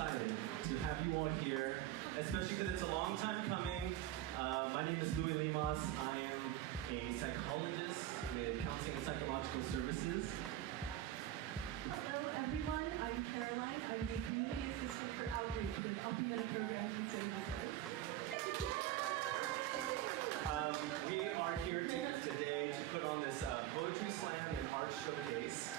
excited to have you all here, especially because it's a long time coming. My name is Louis Limas. I am a psychologist with Counseling and Psychological Services. Hello everyone, I'm Caroline. I'm the Community Assistant for Outreach with Optimeta Programs and Services. We are here today to put on this Poetry Slam and Art Showcase.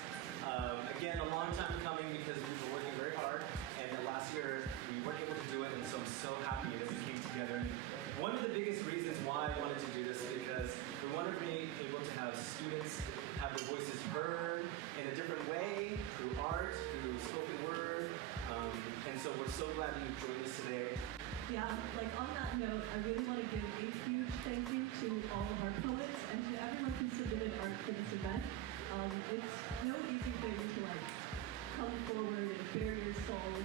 Again, a long time coming because we've been working very hard, and last year we weren't able to do it, and so I'm so happy that we came together. And one of the biggest reasons why I wanted to do this is because we want to be able to have students have their voices heard in a different way, through art, through spoken word, and so we're so glad that you joined us today. Yeah, like on that note, I really want to give a huge thank you to all of our poets and to everyone who submitted art for this event. It's no easy thing to like come forward and bare your soul,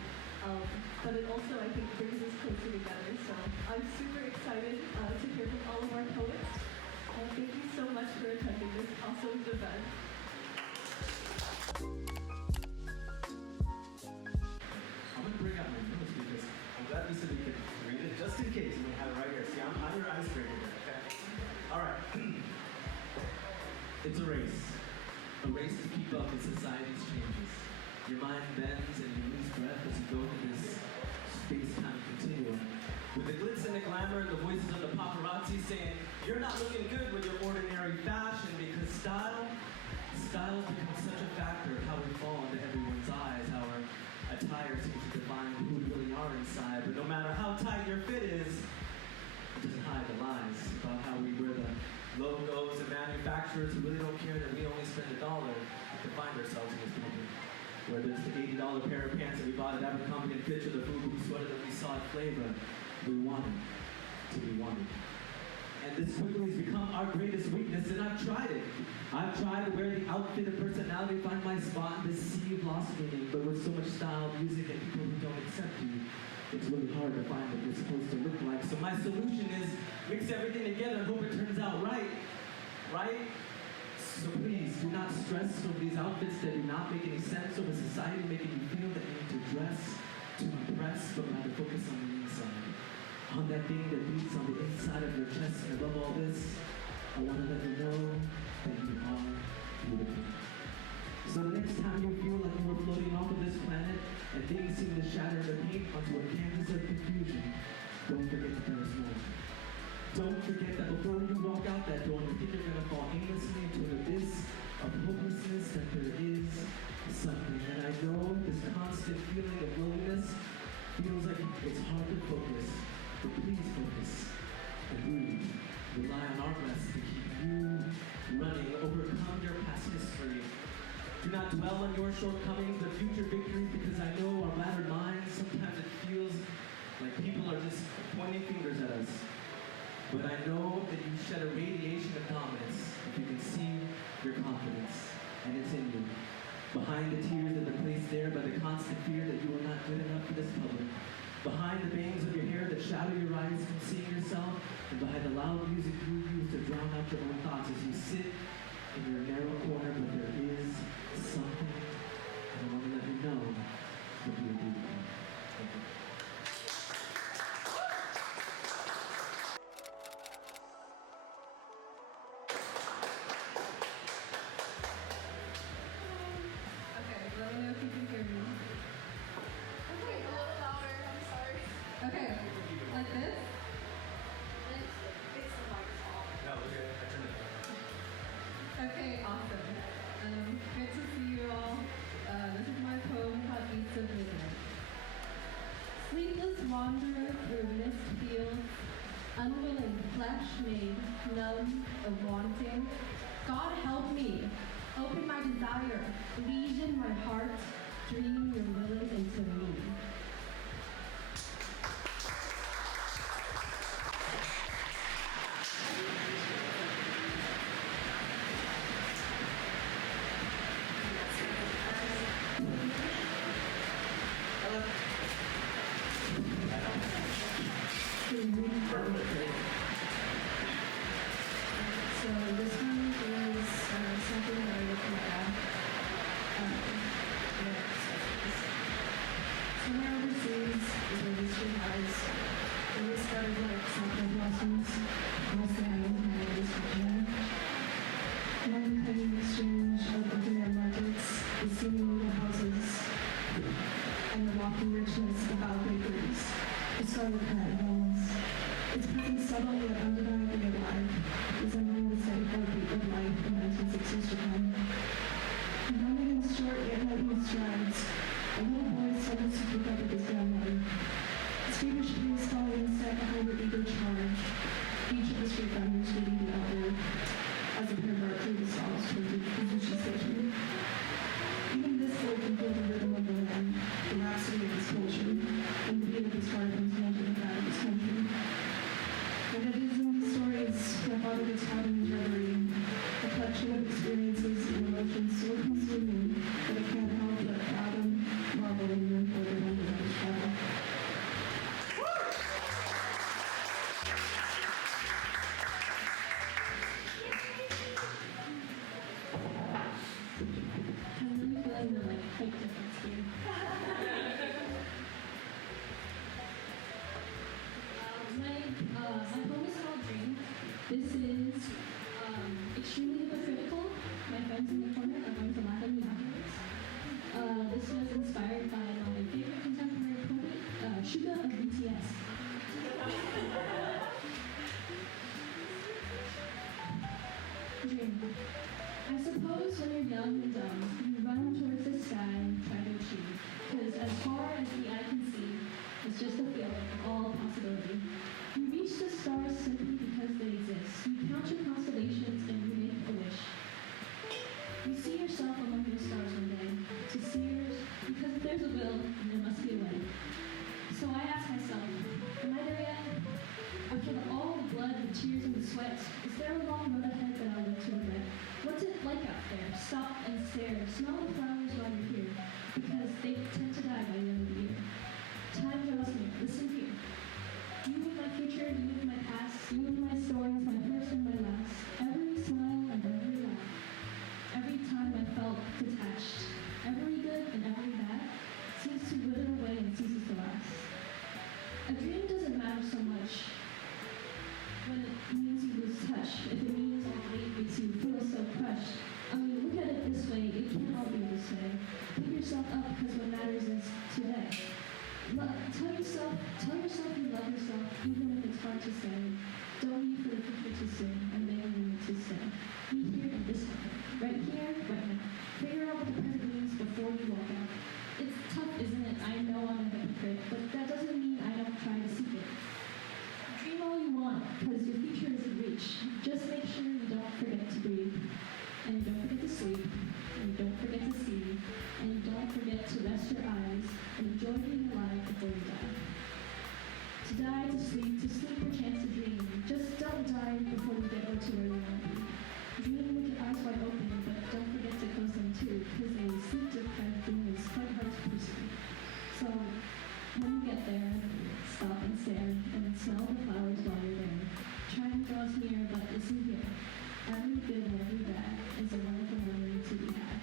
but it also I think brings us closer together. So I'm super excited to hear from all of our poets. Thank you so much for attending this awesome event. I'm going to bring out my notes because I'm glad you said we could read it, just in case. I'm going to have it right here. See, I'm your icebreaker here, okay? All right. It's a race. A race to keep up with society's changes. Your mind bends and you lose breath as you go through this space-time continuum. With the glitz and the glamour and the voices of the paparazzi saying, you're not looking good with your ordinary fashion, because style's become such a factor of how we fall into everyone's eyes, how our attire seems to define who we really are inside. But no matter how tight your fit is, it doesn't hide the lies about how we wear the logos and manufacturers who really don't care that we only spend $1 to find ourselves in this movement. Whether it's the $80 pair of pants that we bought at Abercrombie and Fitch, or the Fubu sweater that we saw at Flavor, we wanted to be wanted. And this quickly has become our greatest weakness, and I've tried it. I've tried to wear the outfit and personality, find my spot in this sea of lost meaning, but with so much style, music, and people who don't accept you, it's really hard to find what you're supposed to look like. So my solution is mix everything together and hope it turns out right? So please, do not stress over these outfits that do not make any sense, over society making you feel that you need to dress to impress, but rather focus on the inside. On that thing that beats on the inside of your chest. And above all this, I want to let you know that you are beautiful. So the next time you feel like you are floating off of this planet and things seem to shatter and paint onto a canvas of confusion, don't forget that there is more. Don't forget that before you walk out that door, you think you're going to fall aimlessly into an abyss of hopelessness, that there is something. And I know this constant feeling of loneliness feels like it's hard to focus, but please focus and breathe. Rely on our breaths to keep you running. Overcome your past history. Do not dwell on your shortcomings, but future victories, because I know our battered minds, sometimes it feels like people are just pointing fingers at us. But I know that you shed a radiation of dominance if you can see your confidence, and it's in you. Behind the tears that are placed there by the constant fear that you are not good enough for this public. Behind the bangs of your hair that shadow your eyes from seeing yourself, and behind the loud music you use to drown out your own thoughts as you sit in your narrow corner, but there is something, and I want to let you know that you are beautiful. Thank you. Let me know if you can hear me. Okay, a little louder, I'm sorry. Okay, like this? It's the microphone. No, okay, I turned it on. Okay, awesome. Good to see you all. This is my poem called Beats of Midnight. Sleepless wanderer through mist fields, unwilling flesh made numb of wanting. God help me. Open my desire, lesion my heart, dream your willing into me. So this one is something that I look at. So exciting strides. A little boy started to keep up with his grandmother. His feverish pace followed in step behind her eager charge. Each of the street vendors leading the other as the pair darted through the stalls toward the Sushi station. Even this boy can feel the rhythm of the land, the rhapsody of his culture, and the beat of his heart and his measure of that of his country. And it is in these stories my father gets caught in his reverie, a collection of experiences and emotions so consuming that I can't help but fathom, marvel, and yearn for the wonder of his travel. I'm really feeling the height difference here. My poem is called Dream. This is extremely hypocritical. My friends in the corner are going to laugh at me afterwards. This was inspired by my favorite contemporary poet, Suga of BTS. Dream. I suppose when you're young and dumb, you run towards the sky and try to achieve. Because as far as the eye can see, it's just a feeling of all possibility. You reach the stars simply because they exist. You count your constellations and you make a wish. You see yourself among your stars one day. To see yours, because if there's a will, then there must be a way. So I ask myself, am I there yet? After all the blood, the tears, and the sweat, is there a long road ahead that I'll live to regret? What's it like out there? Stop and stare. Smell the flowers while you're here, because they tend to die by the end of the year. Time draws near. Listen here. You with my future, you with my past, you with my stories, my first and my last. Every smile and every laugh. Every time I felt detached. Every good and every bad seems to wither away and ceases to last. A dream doesn't matter so much when it means you lose touch. If it means all weight makes you feel so crushed. I mean, look at it this way, it can't all be this way. Pick yourself up because what matters is today. Tell yourself you love yourself, even if it's hard to say. Don't need for the future to sing, and they only need to stay. Be here in this moment, right here, right now. Figure out what the present means before you walk out. It's tough, isn't it? I know I'm a hypocrite, but that doesn't mean I don't try to seek it. Dream all you want, because your future is in reach. Just make sure you don't forget to breathe, and you don't forget to sleep, and you don't forget to see, and you don't forget to rest your eyes and enjoy being alive before you die. To die, to sleep your chance to dream. Just don't die before you get to where you want to be. Dream with your eyes wide open, but don't forget to close them too, because a sleep-deprived dream is quite hard to pursue. So, when you get there, stop and stare, and smell the flowers while you're there. Time draws near, but listen here. Every good and every bad is a wonderful memory to be had.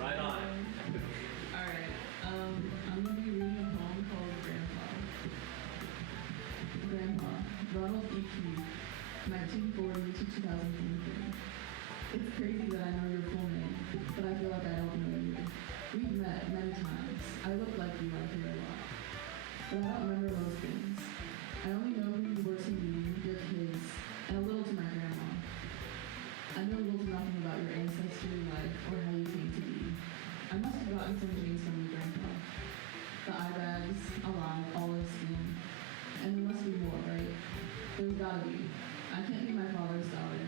Right on. Alright, I'm going to be reading a poem called Grandpa. Grandpa, Ronald E. Q, 1940 to 2023. It's crazy that I know your full name, but I feel like I don't know you. We've met many times. I look like you, I hear a lot. But I don't remember most things. I only know who you were to me, your kids, and a little to my grandma. I know little to nothing about your ancestry, life, or how you came to be. I must have gotten some genes from you, Grandpa. The eye bags, alive, olive skin. And there must be more, right? There's gotta be. I can't be my father's daughter.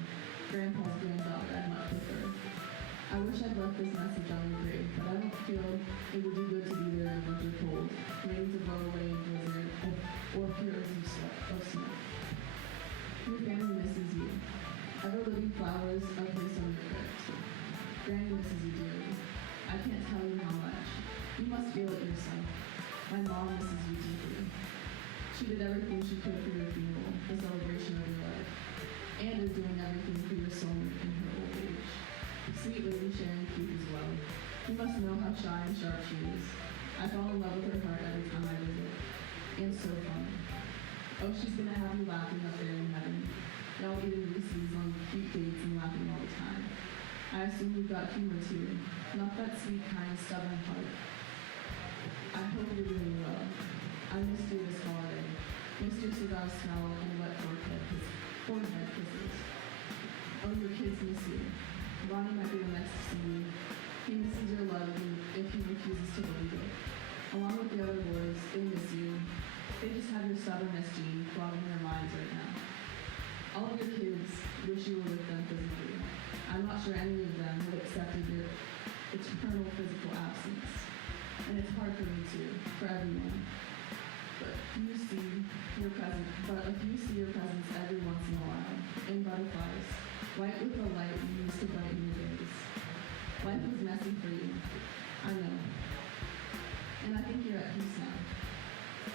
Grandpa's granddaughter, I'd much prefer. I wish I'd left this message on your grave, but I don't feel it would do good to be there in winter cold, ready to blow away in blizzard, or pure of snow. Your family misses you. Ever-living flowers are placed on your crypt. Granny misses you dearly. I can't tell you how much. You must feel it yourself. My mom misses you deeply. She did everything she could for your funeral, the celebration of your life, and is doing everything for your soul in her old age. Sweet lady Sharon Keith as well. You must know how shy and sharp she is. I fall in love with her heart every time I visit. And so fun. Oh, she's gonna have you laughing up there in heaven. Y'all eating Reese's on cute dates and laughing all the time. I assume you've got humor too, not that sweet, kind, stubborn heart. I hope you're doing well. I missed you this holiday. Missed your cigar smell and wet forehead kisses. Oh, your kids miss you. Ronnie might be the next to see you. He misses your love if he refuses to believe it. Along with the other boys, they miss you. They just have your stubbornness gene clogging their minds right now. All of your kids wish you were with them physically. I'm not sure any of them have accepted your eternal physical absence. And it's hard for me too, for everyone. But if you see your presence every once in a while, in butterflies, white with the light you used to brighten your days. Life was messy for you, I know. And I think you're at peace now.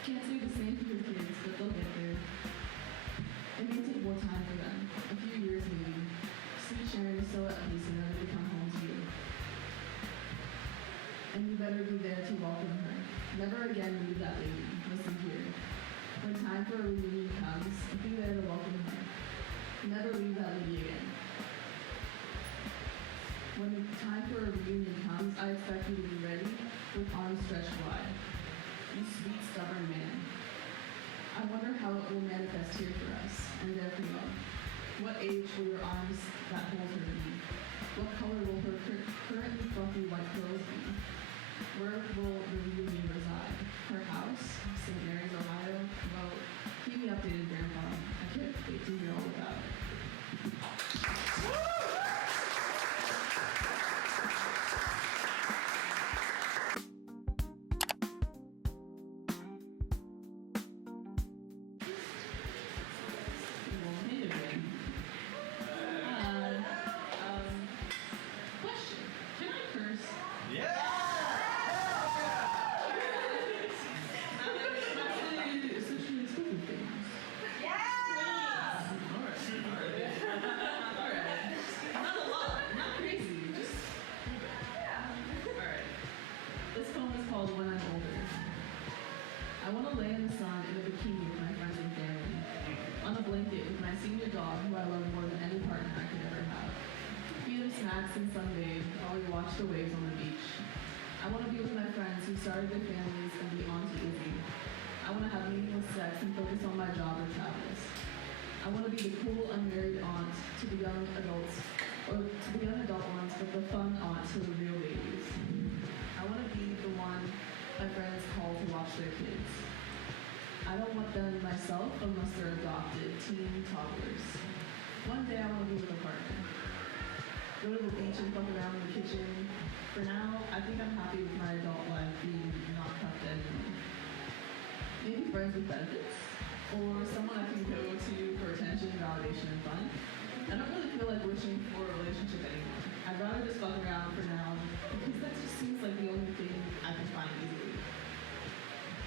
Can't say the same for your kids, but they'll get there. It may take more time for them, a few years maybe. Sweet Sharon is still at peace and ready to come home to you. And you better be there to welcome her. Never again leave that lady. Listen here. When time for a reunion comes, be there to welcome her. Never leave that lady again. When the time for a reunion comes, I expect you to be ready with arms stretched wide. You sweet, stubborn man. I wonder how it will manifest here for us, and there for you. What age will your arms that hold her be? What color will her currently fluffy white clothes be? Where will the reunion reside? Her house? St. Mary's, Ohio? Well, keep me updated, Grandpa. I can't wait to hear all about it. Question. Can I curse? Essentially stupid things. Alright. Not a lot. Not crazy. Just alright. This poem is called When I'm Older. I want to lay in the sun in a bikini with my friends and family. On a blanket with my senior dog who I love more than any partner I could ever have. Eat him snacks and sunbathe while we watch the waves on the beach. I want to be with my friends who started their families and be on to Izzy. I want to have meaningless sex and focus on my job or travels. I want to be the cool unmarried aunt to the young adults, or to the young adult ones, but the fun aunt to the real babies. I want to be the one my friends call to watch their kids. I don't want them myself unless they're adopted, teen toddlers. One day I want to be with a partner. Go to the beach and fuck around in the kitchen. For now, I think I'm happy with my adult life being not cuffed anymore. Maybe friends with benefits, or someone I can go to for attention, validation, and fun. I don't really feel like wishing for a relationship anymore. I'd rather just fuck around for now, because that just seems like the only thing I can find easily.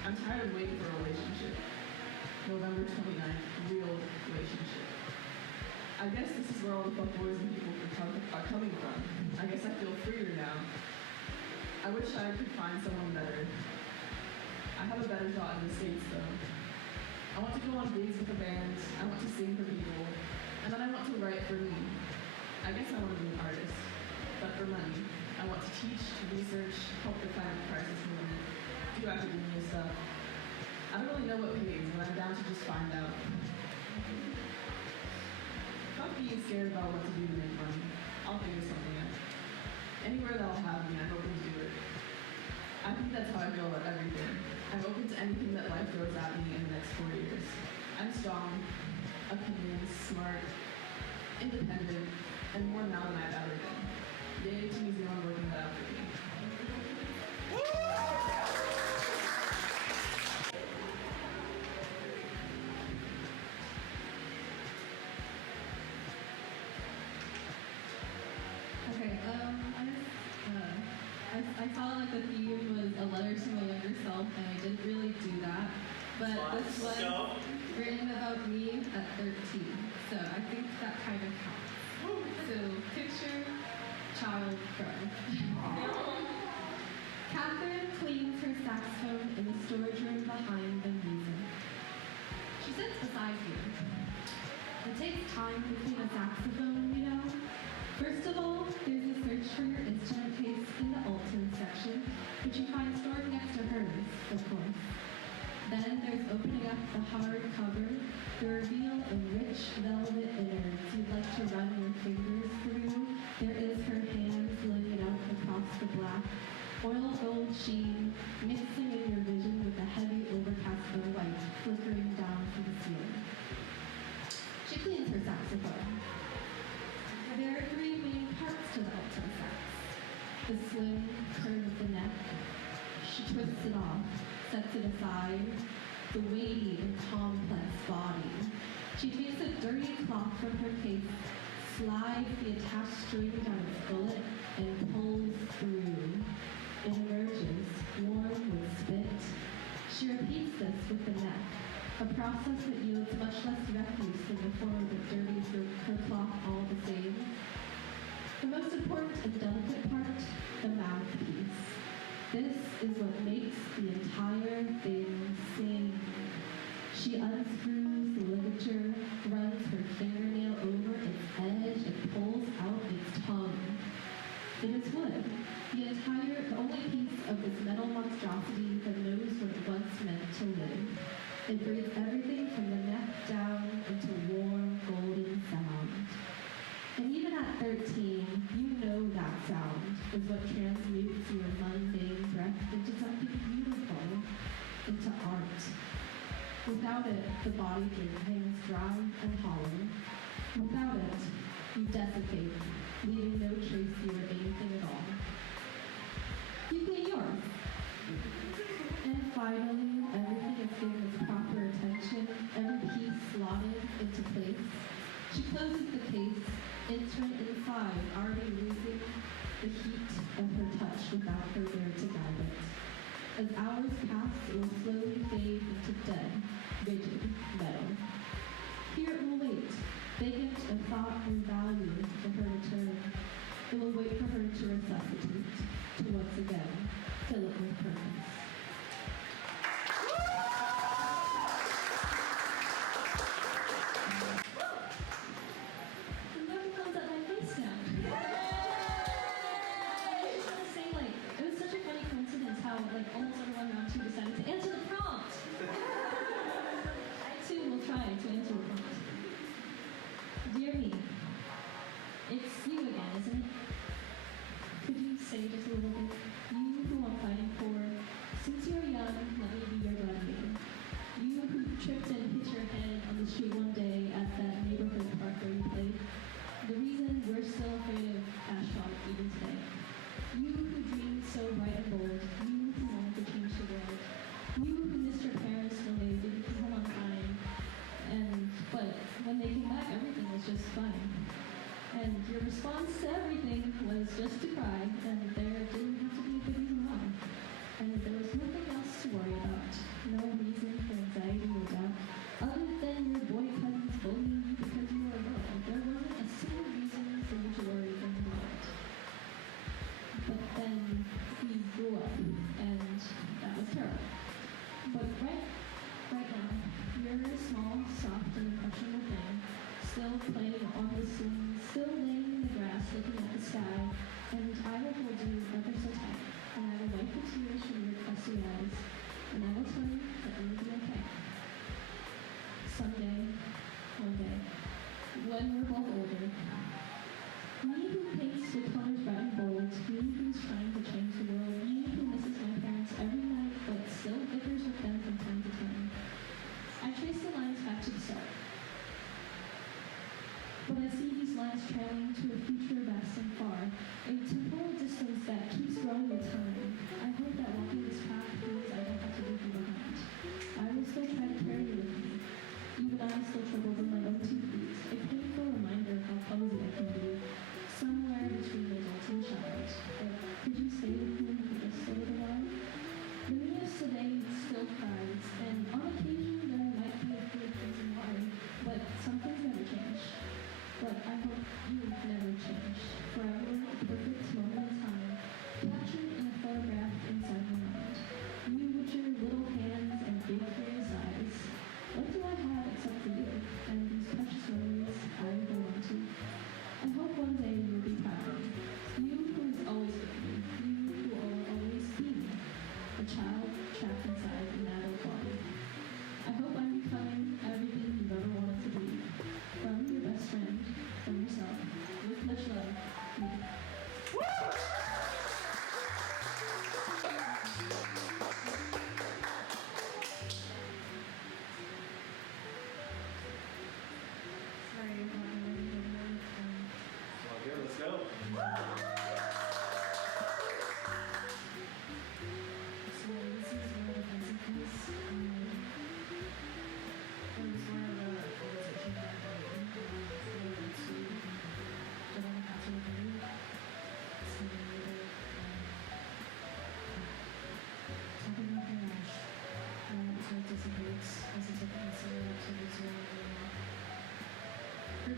I'm tired of waiting for a relationship. November 29th, real relationship. I guess this is where all the fuckboys and people are coming from. I guess I feel freer now. I wish I could find someone better. I have a better shot in the States though. I want to go on gigs with a band, I want to sing for people, and then I want to write for me. I guess I want to be an artist, but for money. I want to teach, research, help the climate crisis movement, do academia stuff. I don't really know what pays, but I'm down to just find out. Stop being scared about what to do to make money. I'll figure something out. Anywhere that'll have me, I'm open to do it. I think that's how I feel about everything. I'm open to anything that life throws at me in the next 4 years. I'm strong, opinions, smart, independent, and more now than I've ever been. Yay to New Zealand working that out for me. Okay, I saw like the theme was a letter to my younger self, and I didn't really do that. But this was written about me at 13, so I think that kind of counts. So picture child cry. Catherine cleans her saxophone in the storage room behind the music. She sits beside me. It takes time to clean a saxophone, you know. First of all, there's a search for your instrument case in the Alton section, which you find stored next to hers. gold sheen mixing in your vision with the heavy overcast of white flickering down from the ceiling. She cleans her saxophone. There are three main parts to the alto sax. The slim curve of the neck. She twists it off, sets it aside. The weighty and complex body. She takes a dirty cloth from her case, slides the attached string down its gullet, and pulls through. It emerges, warm with spit. She repeats this with the neck, a process that yields much less refuse than before that dirties her cloth all the same. The most important and delicate part, the mouthpiece. This is what makes the entire thing sing. She unscrews the ligature, runs her fingernail over its edge, and pulls out its tongue. It is wood, the only piece of this metal monstrosity that knows what it once meant to live. It breathes everything from the neck down into warm, golden sound. And even at 13, you know that sound is what transmutes your mundane breath into something beautiful, into art. Without it, the body hangs dry and hollow. Without it, you desiccate, leaving no trace of you or anything at all. You clean yours. And finally, everything is given its proper attention, every piece slotted into place. She closes the case, instrument inside, already losing the heat of her touch without her there to guide it. As hours pass, it will slowly fade into dead, rigid metal. Here it will wait, vacant of thought and value for her return. It will wait for her to resuscitate, to once again fill it with purpose. Everyone's at my face now. I just want to say, it was such a funny coincidence how, almost everyone around two decided to answer the prompt. I, too, will try to answer the prompt. Dear me, it's you again, isn't it? Could you say just a little bit? You who I'm fighting for, since you're young, let me be your gladiator. You who tripped and hit your head on the street one day at that neighborhood park where you played. The reason we're still afraid of asphalt even today. You who dreamed so bright and bold. You who wanted to change the world. You who missed your parents when they didn't come home on time. But when they came back, everything was just fine. And your response to everything was just to cry, and there didn't have to be a good reason why. And there was nothing else to worry about. No reason for anxiety or doubt, other than your boy cousins bullying you because you were a girl. There wasn't a single reason for you to worry in the world. But then we grew up, and that was terrible. But right now, you're a small, soft, and impressionable thing, still playing on the swing, still laying in the grass looking at the sky, and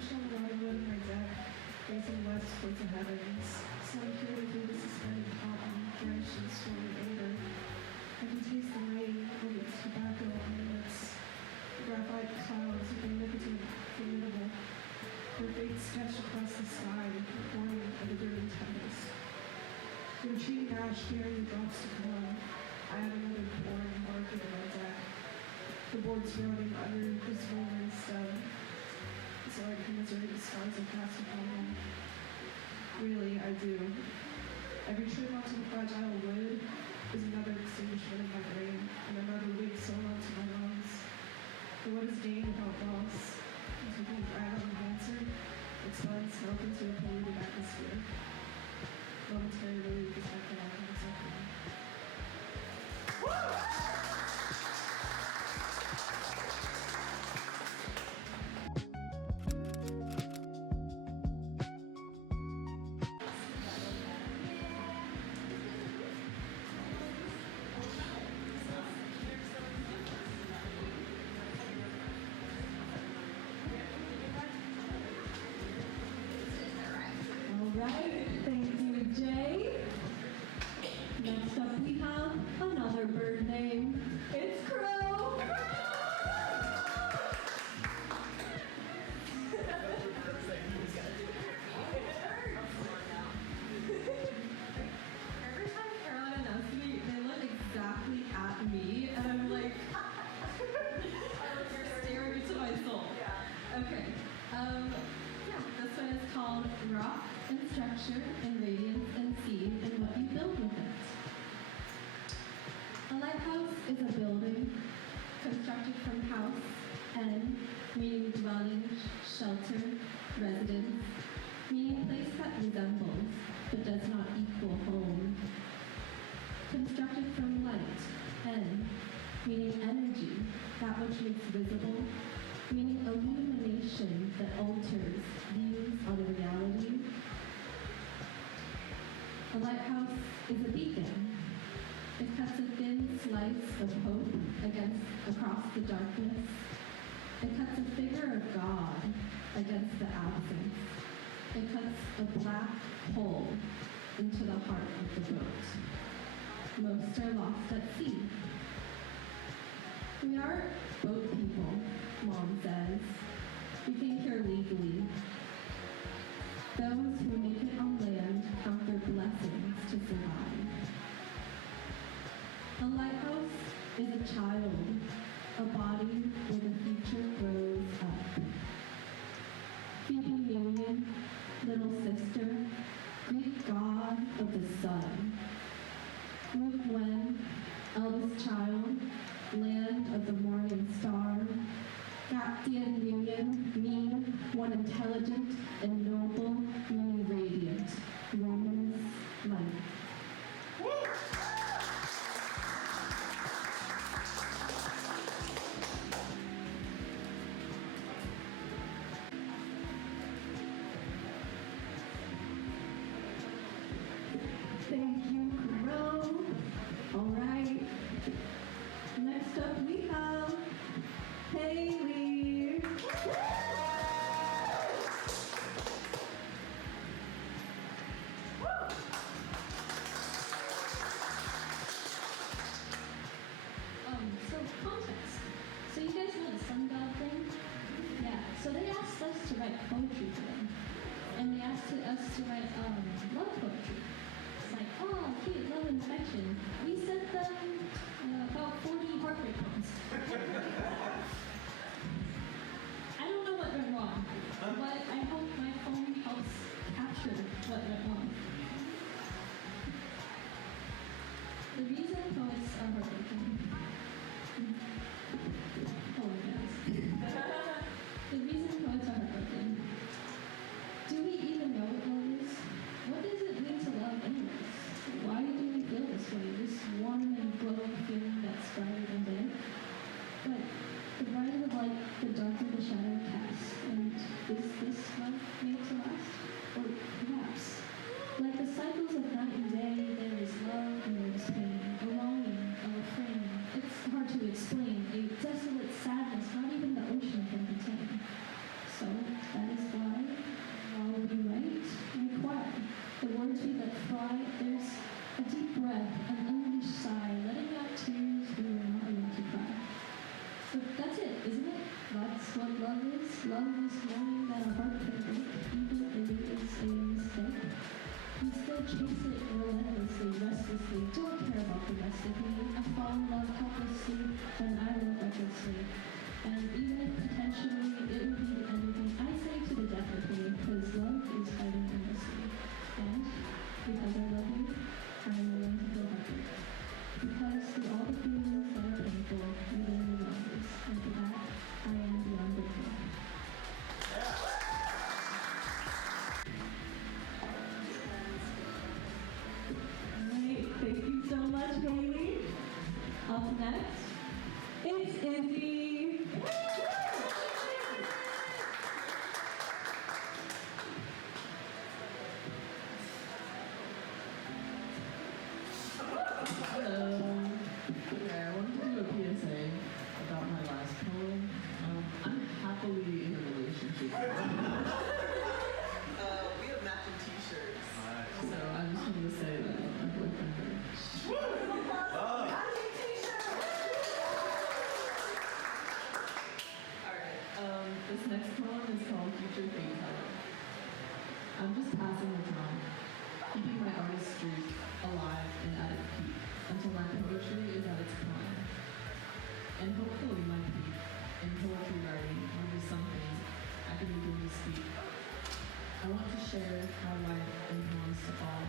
perched on the bottom of my deck, facing west towards the heavens. Sun peering through the suspended cotton, drenched in stormy odor. I can taste the rain and its tobacco on the lips. The graphite clouds of omnipotent, formidable. Their fate sketched across the sky, warning of the burning tempest. The retreating ash bearing the drops to come. I have another boring market in my deck. The board's running under this rolling stone. So I commiserate the scars I cast upon them. Really, I do. Every trip onto the fragile wood is another extinguishment of my brain, and another wig sewn onto my lungs. For what is gain without loss? Taking a drag on the cancer, expelling smoke into a polluted atmosphere. Momentary relief is back on my suffering. Alright, thank you, Jay. Next up we have another bird name. It's Crow. Every time Caroline and Nessie, they look exactly at me, and I'm like, you're staring into my soul. Yeah. Okay. Yeah, this one is called Rock and Structure and Radiance and Seed and What You Build with It. A lighthouse is a building constructed from house and meaning dwelling, shelter, residence, meaning place that resembles but does not equal home. Constructed from light and meaning energy, that which makes visible, meaning illumination that alters views on a reality. A lighthouse is a beacon. It cuts a thin slice of hope across the darkness. It cuts a figure of God against the absence. It cuts a black hole into the heart of the boat. Most are lost at sea. We are boat people, Mom says. We came here legally. Those who make it on land count their blessings to survive. A lighthouse is a child, a body where the future grows up. Phoebe Union, little sister, Greek god of the sun. Luke Wen, eldest child, land of the morning star. Gaptian Union, mean, one intelligent and noble, meaning radiant, luminous light. Thank you, Crow. Alright. Next up we have Haley. So context. So you guys know the sun god thing? Yeah. So they asked us to write poetry for them. And they asked us to write love poetry. It's like, oh, cute, love and affection. We sent them about 40 heartbreak poems. I don't know what went wrong, but I hope my phone helps capture what went wrong. The reason poets are heartbroken. Oh, yes. The reason poets are heartbroken. Do we even know what love is? What up next, it's Izzy. Hello. Okay, I wanted to do a PSA about my last poem. I'm happily in a relationship. We have matching t-shirts. So I just wanted to say that my boyfriend there. Matching t-shirts! Alright, this next poem is called Future Fate Teller. I'm just passing the time, keeping my artist streak alive and at its peak, until my poetry is at its prime. And hopefully my peak in poetry writing will be something I can begin to speak. I want to share how life implants to fall,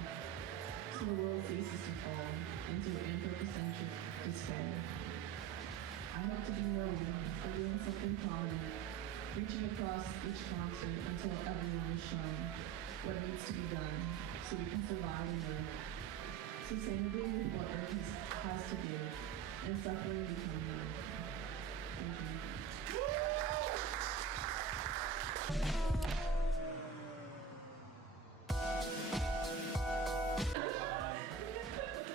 so the world ceases to fall into anthropocentric despair. I hope to be known for doing something prominent, reaching across each concert until everyone is shown what needs to be done so we can survive and live sustainably with what Earth has to give, and suffering become none. Thank you.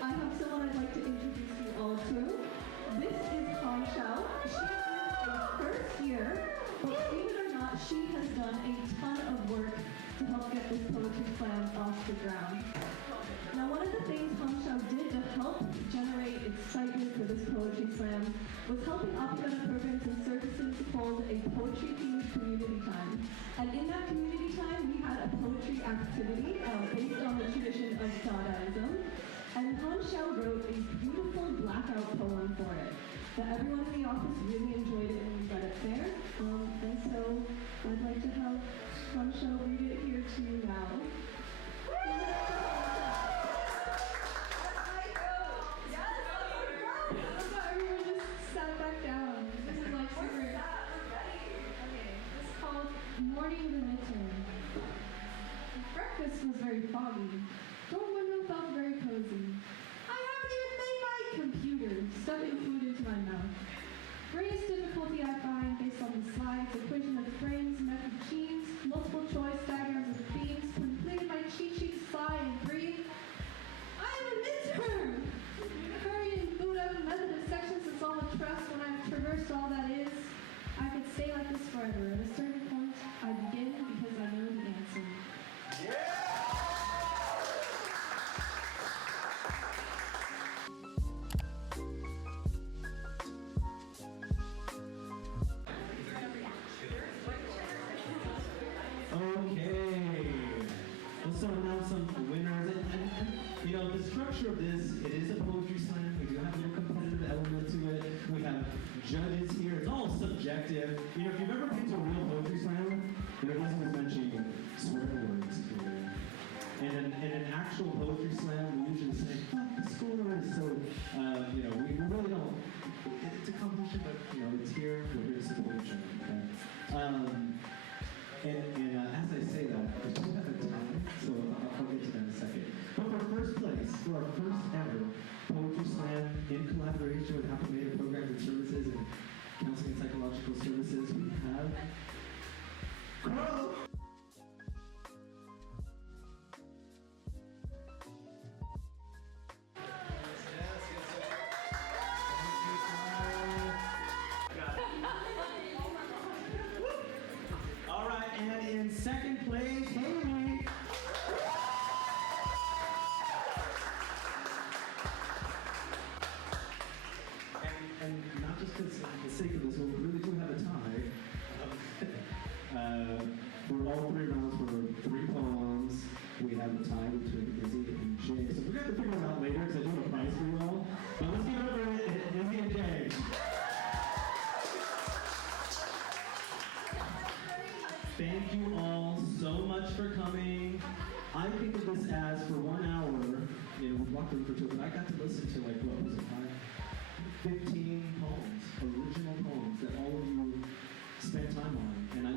I have someone I'd like to introduce you all to. This is Han Shao. She is a first year, but believe it or not, she has done a ton of work to help get this poetry slam off the ground. Now, one of the things Han Shao did to help generate excitement for this poetry slam was helping academic programs and services hold a poetry-themed community time. And in that community time, we had a poetry activity based on the tradition of Dadaism. And Han Shao wrote a beautiful blackout poem for it that everyone in the office really enjoyed it when we read it there. And so I'd like to have Han Shao read it here to you now. Everyone just sat back down. This is like super. Okay, this is called Morning of the Midterm. Breakfast was very foggy. Door window felt very cozy. I haven't even made my computer, stuffing food into my mouth. Greatest difficulty I find based on the slides, equation of frames, method genes, multiple choice, diagrams of themes, completed my cheat sheet, sigh and breathe. I am a midterm! Hurry and boot up method of sections is all a trust when I've traversed all that is. I could stay like this forever. At a certain point, I begin because I know the answer. Okay. Let's announce some winners. And, you know, the structure of this, it is a poetry slam. We do have a little competitive element to it. We have judges here. It's all subjective. You know, if you've ever been to a real poetry slam, you know, it doesn't mention swear words here. And in an actual poetry slam, we usually say, fuck the scores. So, you know, we really don't. It's a competition, but, you know, it's here. We're here to support each other, okay? And as I say that, I don't have a time, so I'll get to that in a second. But for first place, for our first ever Poetry Slam in collaboration with Acclimated Programs and Services and Counseling and Psychological Services, we have Carl. All right, and in second place, Haley. And not just for the sake of this, we really do have a tie. For all three rounds, for 3 poems, we have a tie between Izzy and Jay. So we're going to figure it out later because I do have a prize for you all. But let's give it over to Izzy and Jay. Thank you all so much for coming. I think of this as for 1 hour, you know, we walked in for 2, but I got to listen to like, what was it, 15 poems, original poems that all of you spent time on. And I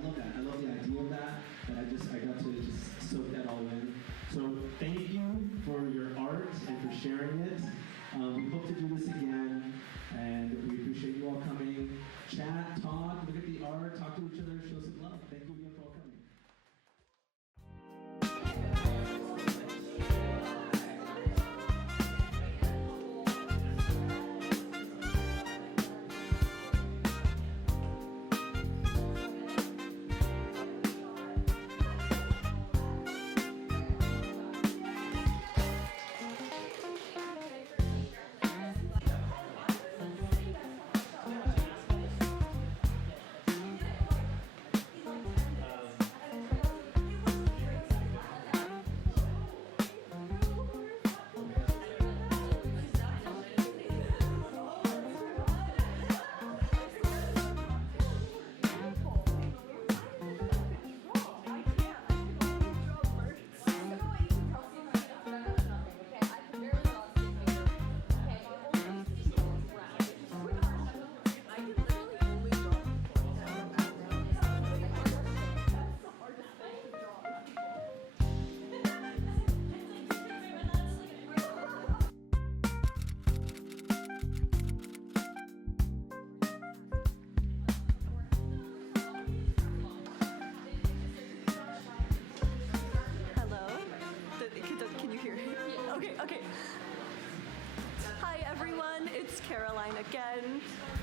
love that. I love the idea of that. And I got to just soak that all in. So thank you for your art and for sharing it. We hope to do this again, and we appreciate you all coming. Chat, talk, look at the art, talk to each other, show some love. Thank you again for all coming. Okay. Hi everyone, it's Caroline again.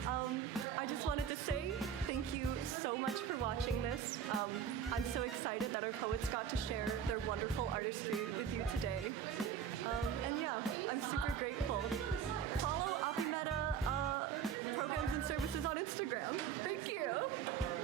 I just wanted to say thank you so much for watching this. I'm so excited that our poets got to share their wonderful artistry with you today. And yeah, I'm super grateful. Follow Apimeta programs and services on Instagram. Thank you.